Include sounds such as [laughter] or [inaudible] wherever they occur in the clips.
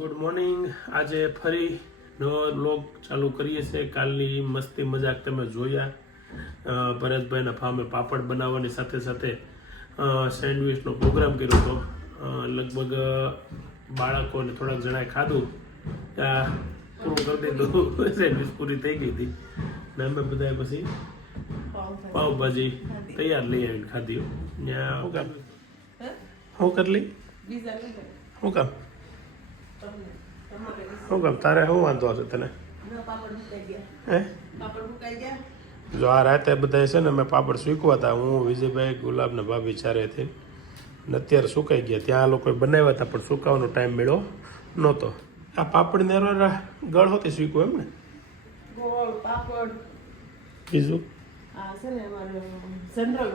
Good morning. આજે ફરી નવો લોગ ચાલુ કરીએ છીએ. કાલની મસ્તી મજાક તમે જોયા. ભરતભાઈના ફાર્મે પાપડ બનાવવાની સાથે સાથે સેન્ડવિચનો પ્રોગ્રામ કર્યો હતો. લગભગ બાળકોને થોડાક જણાએ ખાધું. ત્યાં પૂરું કરી દીધું. સેન્ડવિચ પૂરી થઈ ગઈ હતી. ને અમે બધાએ પછી પાઉભાજી તૈયાર લઈ આવીને ખાધી. ત્યાં શું કામ? શું કરલી શું કામ? શું કામ? તારે શું વાંધો હશે તને? હે? જો આ રાતે બધા છે ને, મેં પાપડ સૂકવા હતા હું, વિજયભાઈ, ગુલાબ ને ભાભી ચારે હતી ને અત્યારે સુકાઈ ગયા. ત્યાં લોકોએ બનાવ્યા હતા પણ સુકાવાનો ટાઈમ મળ્યો નહોતો. આ પાપડ ને ગળ હોતી સૂકવું એમ ને બીજું જનરલ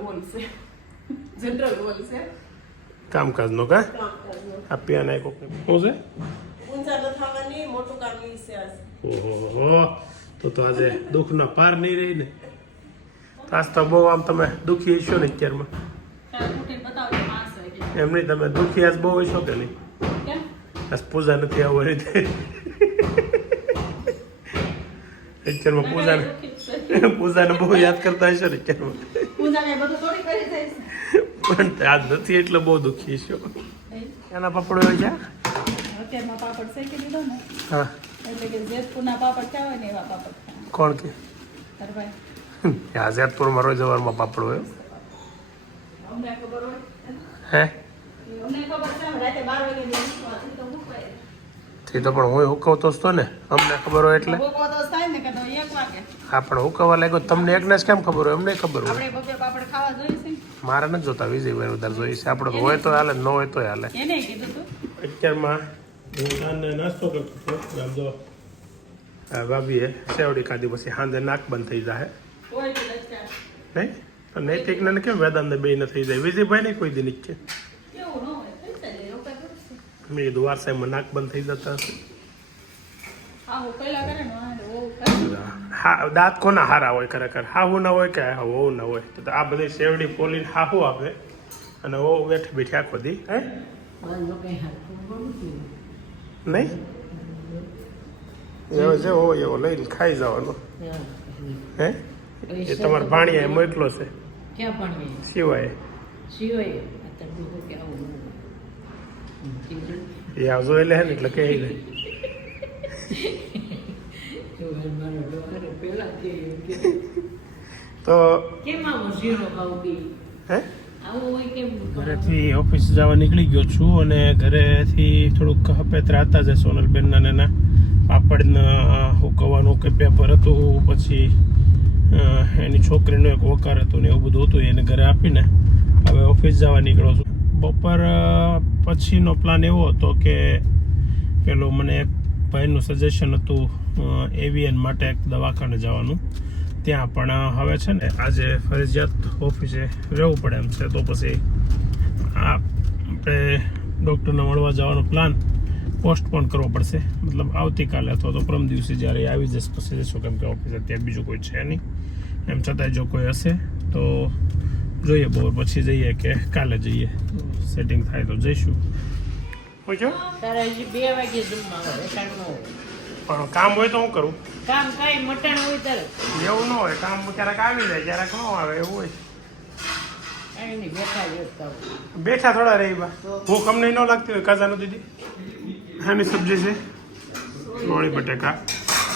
જનરલ છે. [laughs] કામકાજનો કા? કામકાજનો આ પ્યાન આખો શું છે. ઓહો તો તો આજે દુઃખના પાર નહીં રહી ને. આજ તો બહુ આમ તમે દુઃખી હશો ને અત્યારમાં. એમ નહીં તમે દુઃખી આજ બહુ હશો કે નહીં? આજ પૂજા નથી તે અત્યારમાં પૂજાને પૂજાને બહુ યાદ કરતા હશો ને અત્યારમાં. પણ આજ નથી એટલે બહુ દુઃખી છો. એના પપડો હોય છે? અત્યારમાં પાપડ શેકી દીધો ને હા. એટલે કે જેતપુરના પાપડ ક્યાં ને એવા પાપડ કોણ કે? તાર ભાઈ. જેતપુરમાં રોજ સવારમાં પાપડો હોય. અમને ખબર હોય. હે? અમને ખબર છે રાતે બાર વાગે તો હું તે તો પણ હું હુકવતો જ તો ને. અમને ખબર હોય એટલે. ભોગવો તો થાય ને કે તો એક વાગે. હા પણ હુકવવા લાગ્યો તમને એકને જ કેમ ખબર હોય? અમને ખબર હોય. મારે નથી જોતા વિજયભાઈ વધારે જોઈએ છે. આપણે હોય તો હાલે ન હોય તો હાલે. અત્યારમાં હું નાસ્તો કરતો હતો. આમ જો આ ભાભીએ સેવડી ખાધી પછી સાંજે નાક બંધ થઈ જાય. નહીં? તો નૈતિકને ને કેમ વેદાંત બે ન થઈ જાય? વિજયભાઈ ને કોઈ દિન ઈચ્છે. મેં કીધું વારસાઈમાં નાક બંધ થઈ જતા હશે. હા દાંત કોના હારા હોય ખરેખર? હાહુ ના હોય કે હોવું ન હોય? તો આ બધી સેવડી પોલીને હાહુ આપે. અને ઓ બેઠી બેઠી આખો દી. હે? નહીં? એવો છે ઓ એવો લઈને ખાઈ જવાનો. હે? એ તમારા ભાણિયા મોકલો છે. સિવાય. સિવાય? એ આવજો એટલે હે ને એટલે કહી દે. તો હે? ઘરેથી ઓફિસ જવા નીકળી ગયો છું અને ઘરેથી થોડુંક હપેતરા હતા જે સોનલબેનના નાના પાપડના હુકવવાનું કે પેપર હતું, પછી એની છોકરીનો એક વકાર હતું ને એવું બધું હતું, એને ઘરે આપીને હવે ઓફિસ જવા નીકળો છું. બપોર પછીનો પ્લાન એવો હતો કે પેલો મને ભાઈનું સજેશન હતું એવિયન માટે એક દવાખાને જવાનું. ત્યાં પણ હવે છે ને આજે ફરજિયાત ઓફિસે રહેવું પડે એમ છે. તો પછી આપણે ડૉક્ટરને મળવા જવાનો પ્લાન પોસ્ટપોન કરવો પડશે. મતલબ આવતીકાલે અથવા તો પરમ દિવસે જ્યારે આવી જશે પછી જશું કેમ કે ઓફિસ ત્યાં બીજું કોઈ છે નહીં. એમ છતાંય જો કોઈ હશે, તો જોઈએ. બપોર પછી જઈએ કે કાલે જઈએ. સેટિંગ થાય તો જઈશું. પૂછો તારે હજી બે વાગે જમવા આવે પણ કામ હોય તો હું કરું? કામ કાંઈ મટણ હોય ત્યારે એવું ન હોય કામ ક્યારેક આવી જાય ક્યારેક ન આવે એવું હોય કાંઈ નહીં બેઠા જ હોય. બેઠા થોડા રહી બા. ભૂખ અમને ન લાગતી હોય કાજા દીદી દીધી? આની સબ્જી છે. ગોળી બટેકા.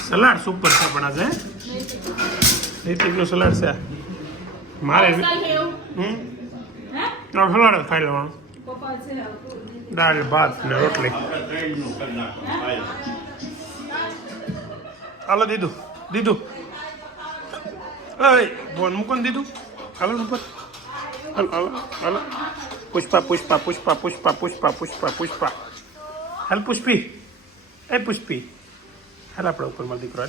સલાડ સુપર છે પણ આજે નૈતિકનું સલાડ છે મારે હમ? હે? આ સલાડ જ ખાઈ લેવાનું. પપ્પા છે આવતું. દાળ ભાત ને રોટલી. હાલો દીધું દીધું. ફોન મૂકો ને દીધું. હાલો ઉપર. હાલો હાલો હાલો. પુષ્પા પુષ્પા પુષ્પા પુષ્પા પુષ્પા પુષ્પા પુષ્પા. હાલ પુષ્પી. એ પુષ્પી. હાલ આપણે ઉપર મારો દીકરો.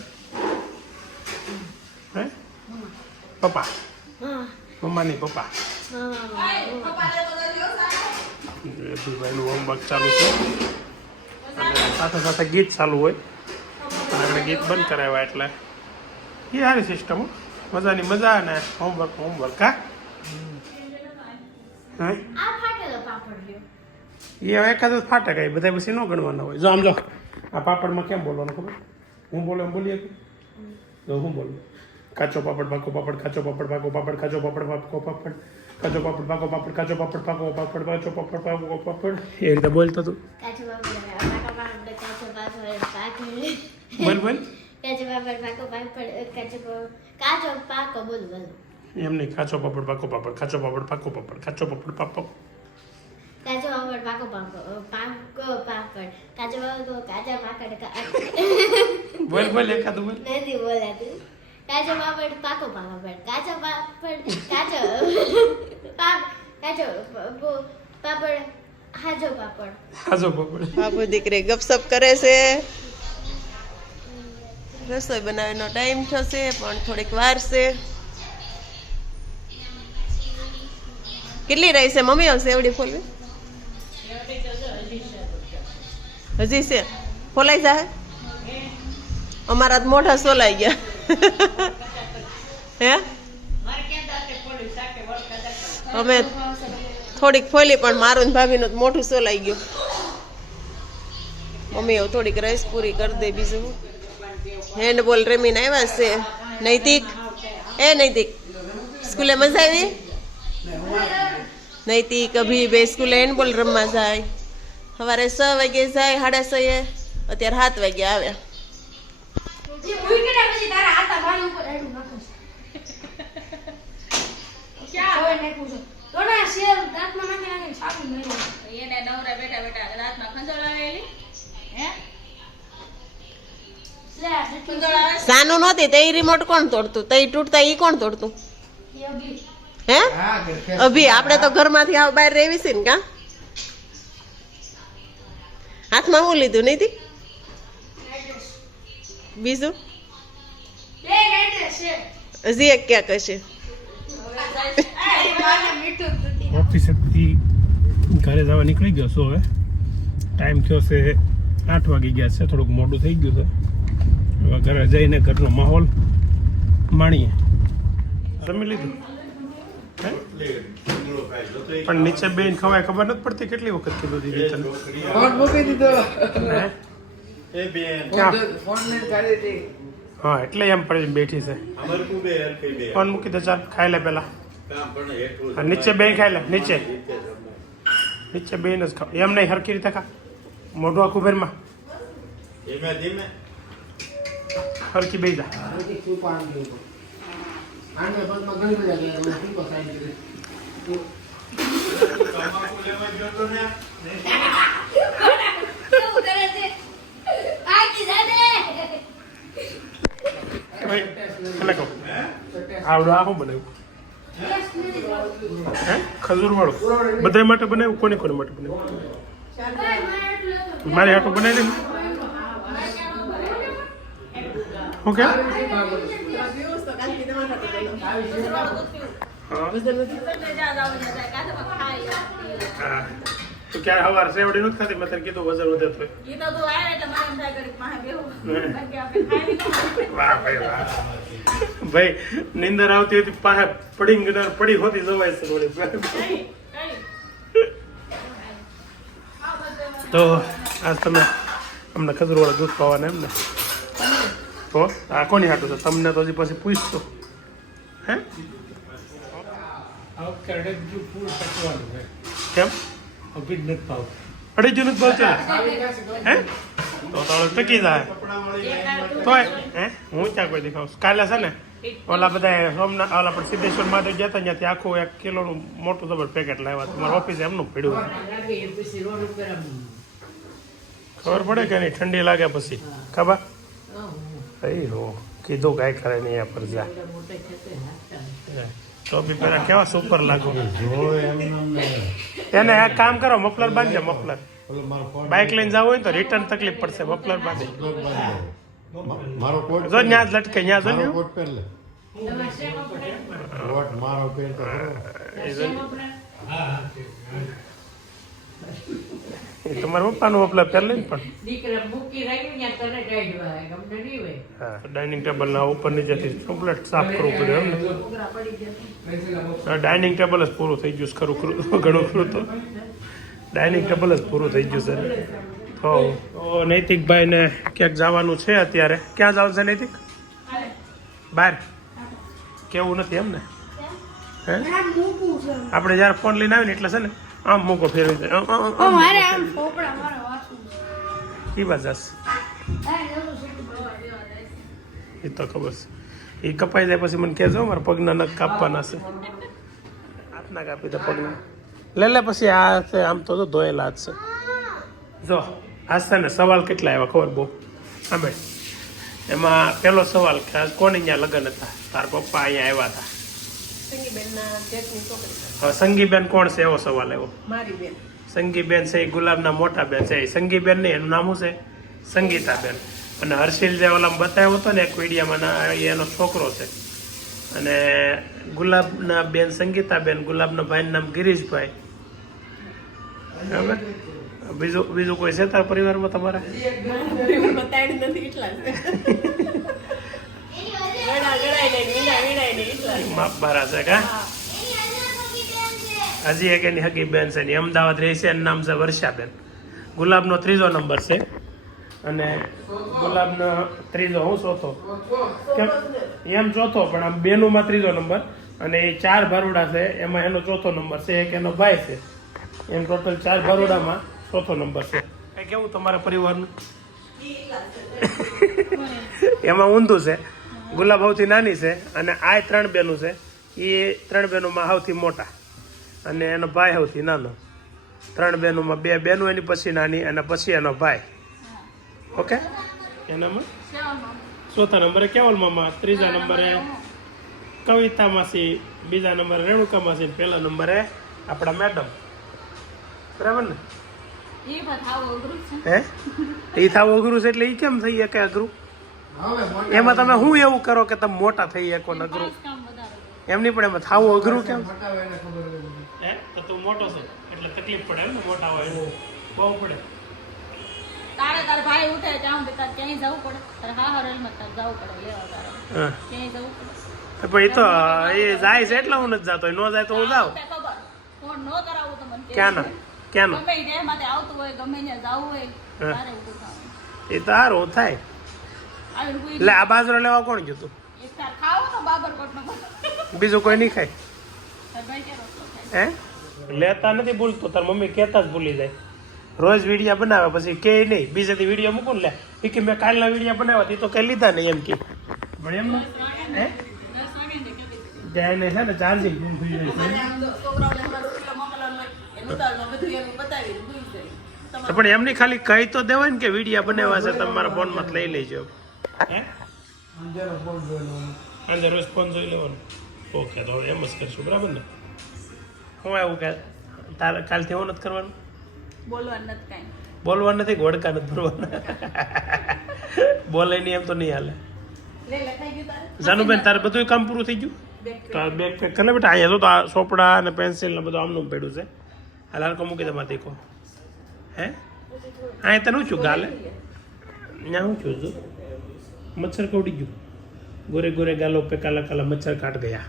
હે? પપ્પા? મમ્માની પપ્પા? ભાઈનું હોમવર્ક ચાલુ છે. અને સાથે સાથે ગીત ચાલુ હોય. અને આપણે ગીત બંધ કરાવ્યા એટલે એ સારી સિસ્ટમ મજાની મજા અને હોમવર્ક હોમવર્ક હા? એ હવે એકાદ ફાટે કઈ. બધા પછી ન ગણવાના હોય. જો આમ જો આ પાપડમાં કેમ બોલવાનું ખબર? હું બોલો એમ બોલીએ તો હું બોલું. કાચો પાપડ પાકો પાપડ કાચો પાપડ પાકો પાપડ કાચો પાપડ પાકો પાપડ. કાચો પાપડ પાકો પાપડ કાચો પાપડ પાકો પાપડ કાચો પાપડ પાકો પાપડ. એ રીતે બોલતો તું. કાચું પાપડ કાચો પાપડ કાચું પાપડ પાકડ બોલ બોલ. કાચું પાપડ પાકો પાપડ કાચું કાચો પાકો બોલ બોલ. એમ નહીં કાચો પાપડ પાકો પાપડ કાચો પાપડ પાકો પાપડ કાચો પાપડ પાકો. કાચો પાપડ પાકો પાકો પાકો પાપડ. કાચો પાપડ કાચા પાપડ કા- બોલ બોલ એકાદું બોલ. નથી બોલાતું. કાચો પાપડ પાકો પાપડ કાચો પાપડ કાચો પાપ કાચો પાપડ હાજો પાપડ હાજો પાપડ બાપુ દીકરી ગપસપ કરે છે રસોઈ બનાવવાનો ટાઈમ થશે પણ થોડીક વાર છે કેટલી રહી છે મમ્મી આવશે એવડી ફોલવી હજી છે ફોલાઈ જાય અમારા મોઢા સોલાઈ ગયા હે? અમે થોડીક ફોલી, પણ મારું ને ભાભીનું મોઢું સોલાઈ ગયું. મમ્મી હવે થોડીક રસ પૂરી કરી દે બીજું. હેન્ડબોલ રમીને આવ્યા છે. નૈતિક? એ નૈતિક. સ્કૂલે મજા આવી? નૈતિક, અભી બે સ્કૂલે હેન્ડબોલ રમવા જાય. સવારે છ વાગે જાય, સાડા છ અત્યારે સાત વાગે આવ્યા એને નવરા બેઠા બેઠા રાતમાં ખંજોળાવેલી હે? સાનું નહોતી તે રિમોટ કોણ તોડતું? તે તૂટતા ઈ કોણ તોડતું? હે? અભી આપણે તો ઘરમાંથી આવ બહાર રહેવી છે ને કા? હાથમાં હું લીધું નહીં તી? બીજું? હજી એક ક્યાંક હશે ઓફિસેથી ઘરે જવા નીકળી ગયો છું હવે. ટાઈમ થયો છે આઠ વાગી ગયા છે થોડુંક મોડું થઈ ગયું છે. હવે ઘરે જઈને ઘરનો માહોલ માણીએ. જમી લીધું? હે? પણ નીચે બેન ખવાય ખબર નથી પડતી કેટલી વખત કીધું દીધી તને? ફોન મૂકી દીધો. એ બેન? ફોન ને હા એટલે એમ પડી બેઠી છે. બે બે? ફોન મૂકી દે ચાલ ખાઈ લે પેલા. નીચે બે ખાઈ લે નીચે. નીચે બે જ ખાવ. એમ નહીં હરખી રીતે ખા. મોઢું આખું ભેરમાં હરખી બેસી જા. તમાકુ લેવા ગયો તો ને કેવું કરે છે આકી જાને એને કહું. આવડો આ શું બનાવ્યું હે? ખજૂર વાળું બધા માટે બનાવ્યું કોને કોને માટે બનાવ્યું મારી હાટું બનાવી દે ઓકે હા. તો ક્યારે હવાર સેવડી નથી ખાતી મેં તને કીધું વજન વધે તો. ઈ તો તું આવે એટલે મને એમ થાય કરી પાસે બેહું. બાકી આપણે ખાઈ લીધું વાહ ભાઈ વાહ. ભાઈ નિંદર આવતી હતી પાસે પડી ગનાર પડી હોતી જવાય છે કઈ તો આજ તમે અમને ખજૂરવાળા દૂધ પાવાને એમને? તો આ કોની હાટું છે? તમને તો હજી પછી પૂછતો હે? કેમ? અભી જ નથી પાવતું અઢી જૂનું જ ભાવ છે હે? તો તો ટકી જાય. તો તોય હે? હું ક્યાં કોઈ દેખાવ? કાલે છે ને ઓલા બધા સોમનાથ ઓલા પણ સિદ્ધેશ્વર મહાદેવ ગયા હતા ત્યાંથી આખું એક કિલોનું મોટું જબર પેકેટ લાવ્યા તમારા ઓફિસે એમનું પડ્યું. ખબર પડે કે નહીં? ઠંડી લાગે પછી. ખબર? હો કીધું કાંઈ કરે નહીં આ પર જા. બી પેલા કેવા સુપર લાગો. એને એક કામ કરો મફલર બાંધજો મફલર બાઇક લઈને જવું હોય ને તો રિટર્ન તકલીફ પડશે મફલર બાંધી. મારો કોટ જો ન્યા જ લટકે ન્યા જો ન્યા. કોટ પહેર કોટ મારો પહેર તો ખરો. એ તમારા પપ્પાનું મફલર પહેર લઈને પણ. દીકરા મૂકી રાખ્યું ત્યાં તને ડાઢવા ગમને નહીં હોય. હા ડાઇનિંગ ટેબલના ઉપર નીચેથી કમ્પ્લીટ સાફ કરવું પડે એમ ને. છોકરા પડી ગયા ડાઇનિંગ ટેબલ જ પૂરું થઈ ગયું છે ખરું ખરું ઘણું ખરું તો. ડાઇનિંગ ટેબલ જ પૂરું થઈ ગયું છે. હો તો નૈતિકભાઈને ક્યાંક જવાનું છે અત્યારે? ક્યાં જવાનું છે નૈતિક? બહાર. કેવું નથી એમ ને? હે? આપણે જ્યારે ફોન લઈને આવીને એટલે છે ને. આમ મૂકો ફેરવી દે. આમ, આમ, આમ, આમ મારે આમ ફોપડા મારે વાંચવું કી વાત એ તો ખબર છે. એ કપાઈ જાય પછી મને કહેજો મારા પગના નખ કાપવાના છે. હાથના કાપી દે પગના. લે લે પછી આ છે આમ તો જો ધોયેલા હાથ છે. જો આસ્થાને ને સવાલ કેટલા આવ્યા ખબર બહુ? સાંભળ એમાં પહેલો સવાલ કે આજ કોની અહીંયા લગ્ન હતા? તાર પપ્પા અહીંયા આવ્યા હતા. હવે સંગીબેન કોણ છે? એવો સવાલ એવો મારી બેન. સંગીબેન છે એ ગુલાબના મોટા બેન છે. સંગીબેન નહીં એનું નામ શું છે? સંગીતાબેન. અને હર્ષિલ જે ઓલા બતાવ્યો હતો ને એક વિડીયામાં એનો છોકરો છે. અને ગુલાબના બેન સંગીતાબેન ગુલાબના ભાઈનું નામ ગિરીશભાઈ. બરાબર? બીજું બીજું કોઈ છે તારા પરિવારમાં તમારા બતાડી નથી એટલા જ. ગળા ગળાય નહીં વીણા વીણાય નહીં એટલા જ. માપ છે કા? હજી એક એની હગી બેન છે એની અમદાવાદ રહે છે એનું નામ છે વર્ષાબેન. ગુલાબનો ત્રીજો નંબર છે. અને ગુલાબનો ત્રીજો હું ચોથો? કેમ? એમ ચોથો પણ આમ બેનુંમાં ત્રીજો નંબર. અને એ ચાર ભરૂડા છે એમાં એનો ચોથો નંબર છે એક એનો ભાઈ છે. એમ ટોટલ ચાર ભરૂડામાં ચોથો નંબર છે. કેવું તમારા પરિવારનું? [laughs] એમાં ઊંધું છે. ગુલાબ સૌથી નાની છે અને આ ત્રણ બેનું છે. એ ત્રણ બેનોમાં સૌથી મોટા. અને એનો ભાઈ સૌથી નાનો. ત્રણ બેનોમાં બે બહેનો એની પછી નાની અને પછી એનો ભાઈ. ઓકે? એનામાં ચોથા નંબરે કેવલ મામા? ત્રીજા નંબરે કવિતા માસી બીજા નંબરે રેણુકા માસી પહેલા નંબરે આપણા મેડમ. બરાબર ને? એ થાવ અઘરું છે. એટલે એ કેમ થઈ શકે અઘરું? એમાં તમે શું એવું કરો કે તમે મોટા થઈ શકો અઘરું કામ વધારે એમ નહીં પણ એમાં થાવું અઘરું કેમ? તો. તું મોટો છે એટલે તકલીફ પડે એમ મોટા હોય. બહુ પડે. તારે તાર ભાઈ ઉઠે ત્યાં સુધી તારે ક્યાંય જવું પડે? તારે હા હરેલમાં તારે જવું પડે લેવા તારે. ક્યાંય જવું પડે? પણ તો એ જાય છે એટલે હું નથી જાતો ન જાય તો હું જાઉં. ફોન ન કરાવું તો મને ક્યાં ના ક્યાં ગમે ઈ માટે આવતું હોય ગમે ત્યાં જવું હોય હા. તારે એ તો સારું થાય. એટલે આ બાજરો લેવા કોણ ગયું તું? બીજું કોઈ નહીં ખાય. હે? લેતા નથી ભૂલતો તાર મમ્મી કહેતા જ ભૂલી જાય. રોજ વિડીયા બનાવે પછી કે નહીં. બીજેથી વીડિયો મૂકું લે. એ કે મેં કાલના વીડિયો બનાવ્યા તે તો કઈ લીધા નહીં એમ કે. પણ એમ હે? જાય ને છે ને ચાર્જિંગ થઈ જાય તો પણ એમની ખાલી કહી તો દેવાય ને કે વિડીયા બનાવ્યા છે તમારા ફોનમાં લઈ લેજો. હે. આજે રોજ ફોન જોઈ લેવાનો ઓકે તો એમ જ કરશું બરાબર ને હું એવું કે તારે કાલથી એવું નથી કરવાનું બોલવાનું નથી કાંઈ બોલવા નથી ઘોડકા નથી ભરવાના બોલે નહીં એમ તો નહીં હાલે જાનુબેન, તારે બધું કામ પૂરું થઈ ગયું? તો બેગ પેક કરે બેટા, અહીંયા તો આ ચોપડા અને પેન્સિલ ને બધું આમનું પડ્યું છે. હાલ હાલ મૂકી દે, માથે કો. હે? અહીંયા તને શું છું, ગાલે? ત્યાં શું છું મચ્છર કવડી ગયું. ગોરે ગોરે ગાલો પે કાલા કાલા મચ્છર કાટ ગયા.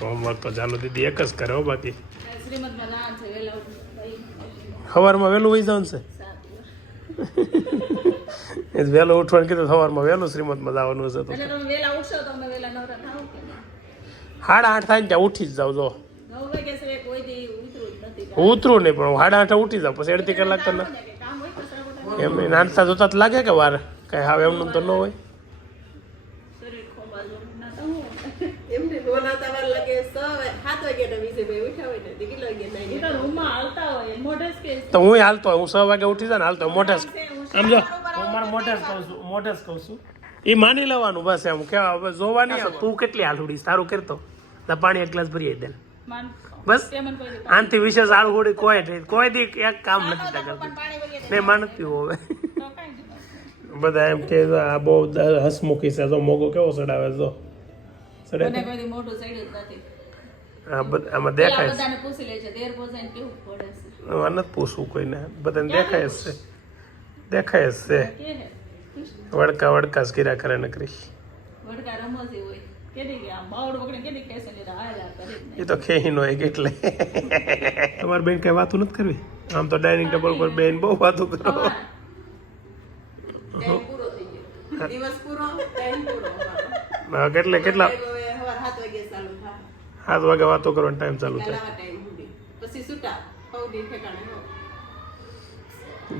હોમવર્ક તો ચાલુ દીદી એક જ કરે હો બાકી. છે સવારમાં વહેલું વહી જવાનું છે? એ વહેલું ઉઠવાનું કીધું સવારમાં વહેલું શ્રીમદમાં જવાનું હશે તો. એટલે તમે વેલા ઉઠશો તો અમે વેલા નવરા થાવ કે નહીં? સાડા આઠ થાય ને ત્યાં ઉઠી જ જાવ જો નવ વાગે સિવાય કોઈ દી ઉતરું જ નથી હું ઉતરું નહીં પણ હું સાડા આઠે ઉઠી જાઉં. પછી અડધી કલાક તો ના એમ નાનતા જોતા જ લાગે કે વાર કઈ હાવ એમનું તો ન હોય. તો હું હાલતા હોય મોઢે જ કે તો હું હાલતો હું છ વાગે ઉઠી જાય ને હાલતો મોઢે જ આમ હું મારા મોઢે જ કહું છું મોઢે જ કહું છું. એ માની લેવાનું બસ એમ કેવા હવે જોવાની તું કેટલી હાલુડીશ તારું કરતો પાણી એક ગ્લાસ ભરી દે. બસ. તે મને કોઈ દી આનથી વિશેષ આળુગોડી કોઈ નહીં. કોઈ દી એક કામ નથી કરતું નહીં માનતી હવે. તો. બધા એમ કે આ બહુ હસમુખી છે. જો મોગો કેવો ચડાવે બધ- આમાં દેખાય છે બધાને પૂછી લે છે દેર પોસાઈને કેવું પડે છે? આમાં નથી પૂછવું કોઈને. બધાને દેખાય જ છે. દેખાય જ છે. વડકા વડકા જ કર્યા કરે નકરી. વડકા રમો હોય. એ તો ખેહીનો એક એટલે. તમારી બેન કઈ વાતું નથી કરવી? આમ તો ડાઇનિંગ ટેબલ પર બેન બહુ વાતો કરો. કેટલે કેટલા? સાત વાગે ચાલુ થાય. સાત વાગે વાતો કરવાનો ટાઈમ ચાલુ થાય.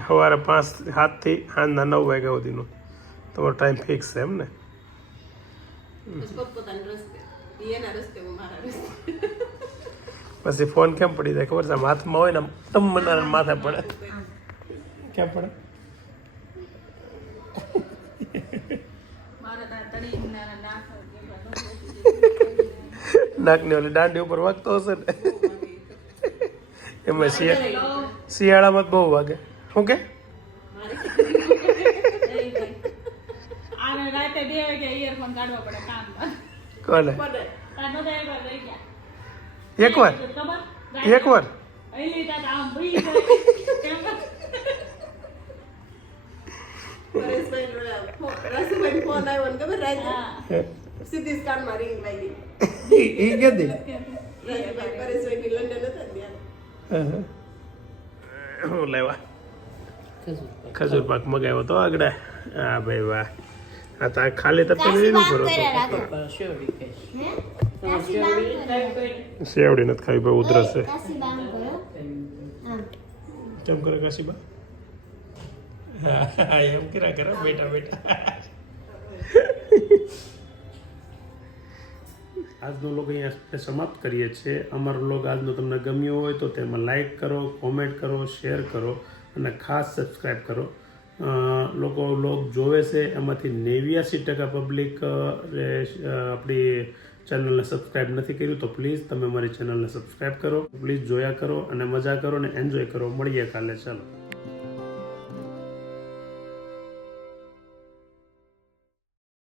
સવારે પાંચ સાતથી સાંજના નવ વાગ્યા સુધીનો. તમારો ટાઈમ ફિક્સ છે એમ ને? પછી ફોન કેમ પડી જાય? ખબર છે હાથમાં હોય ને તમને તમ બનાવીને માથે પડે. કેમ પડે? નાકની ઓલી દાંડી ઉપર વાગતો હશે ને? એમાં શિયાળ શિયાળામાં બહુ વાગે. શું કે? રાતે બે વાગે ઇયરફોન કાઢવા પડે. કોને એક વાર એક વાર ખજૂર પાક મગાવ્યો તો આગળ. હા ભાઈ વાહ. આ તો ખાલી તપે કાશી લીધું બામ કરો શેવડી નથી ખાવી ભાઈ ઉધરસ છે. કેમ કરે કાશીબા? હા, એમ કર્યા કરે બેટા બેટા આજનો લોગ અહીંયા સમાપ્ત કરીએ છીએ. અમારો લોગ આજનો તમને ગમ્યો હોય તો તેમાં લાઈક કરો કોમેન્ટ કરો શેર કરો અને ખાસ સબસ્ક્રાઈબ કરો. લોકો લોક જોવે છે, એમાંથી નેવ્યાસી ટકા પબ્લિક આપણી ચેનલને સબસ્ક્રાઈબ નથી કર્યું, તો પ્લીઝ તમે મારી ચેનલને સબસ્ક્રાઈબ કરો. પ્લીઝ જોયા કરો અને મજા કરો અને એન્જોય કરો. મળીએ કાલે, ચાલો.